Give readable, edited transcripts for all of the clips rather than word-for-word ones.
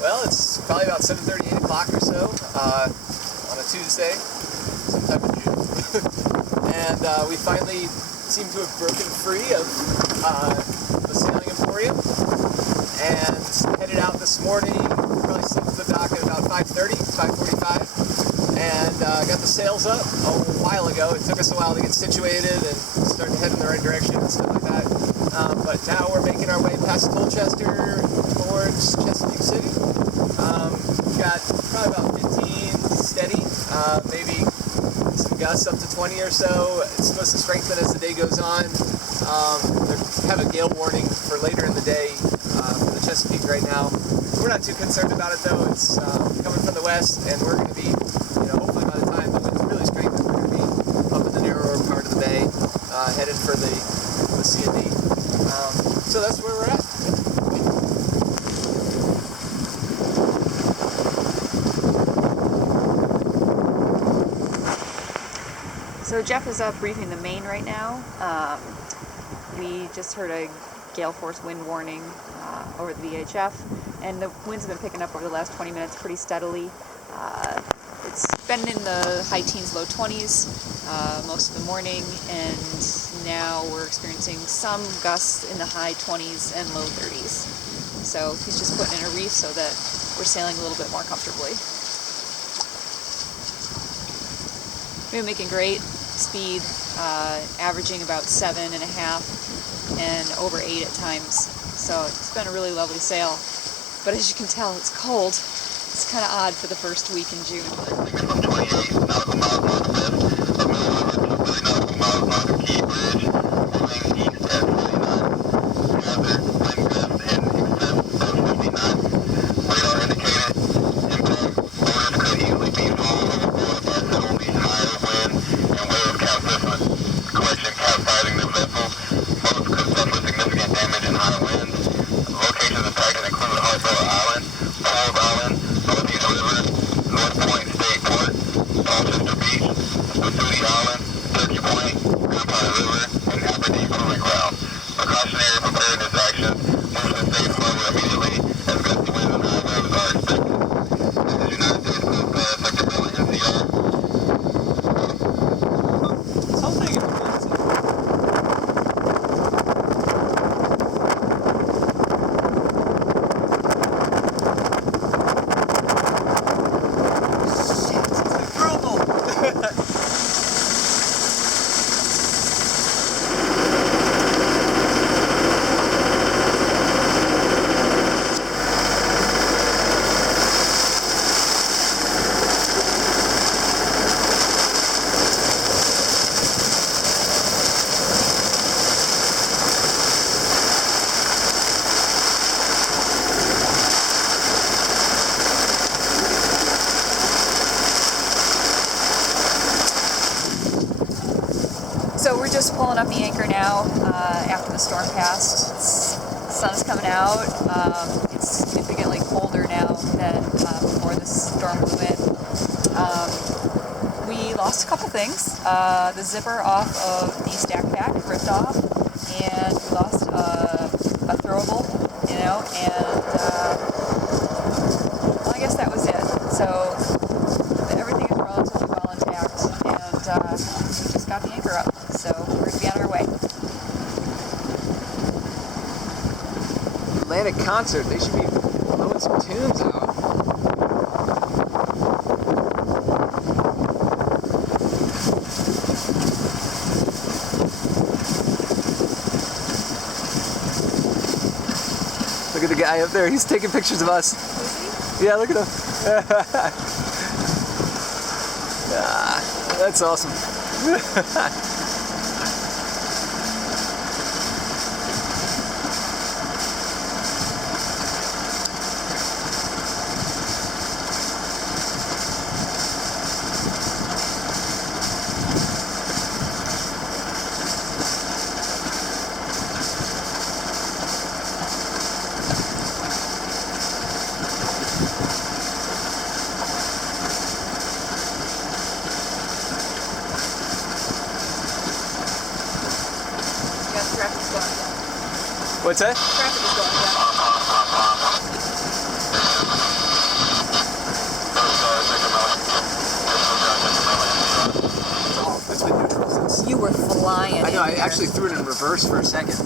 Well, it's probably about 7:30, 8 o'clock or so on a Tuesday, sometime in June. And we finally seem to have broken free of the Sailing Emporium and headed out this morning. Probably slipped to the dock at about 5:30, 5:45, and got the sails up a while ago. It took us a while to get situated and start to head in the right direction and stuff like that. But now we're making our way past Colchester towards Chesapeake City. We've got probably about 15 steady, maybe some gusts up to 20 or so. It's supposed to strengthen as the day goes on. They have a gale warning for later in the day for the Chesapeake right now. We're not too concerned about it though. It's coming from the west, and we're going to be, hopefully by the time the wind's really strengthened, we're going to be up in the narrower part of the bay, headed for the C&D. So that's where we're at. So Jeff is up briefing the main right now. We just heard a gale force wind warning over the VHF, and the winds have been picking up over the last 20 minutes pretty steadily. It's been in the high teens, low 20s most of the morning, and now we're experiencing some gusts in the high 20s and low 30s. So he's just putting in a reef so that we're sailing a little bit more comfortably. We've been making great speed, averaging about 7.5 and over 8 at times. So it's been a really lovely sail. But as you can tell, it's cold. It's kind of odd for the first week in June. So we're just pulling up the anchor now after the storm passed. The sun's coming out. It's significantly colder now than before the storm blew in. We lost a couple things. The zipper off of the stack pack ripped off, and we lost a throwable, and well, I guess that was it. So everything is relatively well intact, and we just got the anchor up. So we're going to be on our way. Atlantic concert, they should be blowing some tunes out. Look at the guy up there, he's taking pictures of us. Is he? Yeah, look at him. That's awesome. Traffic's going down. What's that? Traffic is going down. actually threw it in reverse for a second.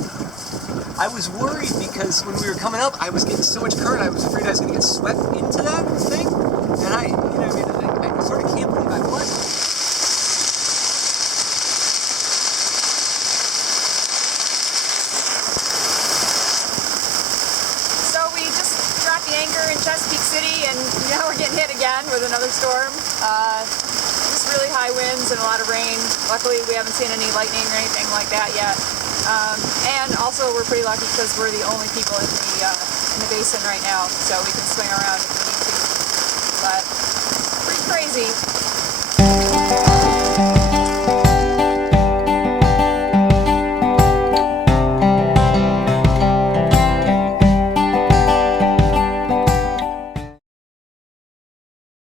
I was worried because when we were coming up, I was getting so much current, I was afraid I was going to get swept into that thing. And I sort of can't believe I wasn't. So we just dropped the anchor in Chesapeake City, and now we're getting hit again with another storm. Just really high winds and a lot of rain. Luckily, we haven't seen any lightning or anything like that yet. And also, we're pretty lucky because we're the only people in the basin right now, so we can swing around if we need to. But pretty crazy.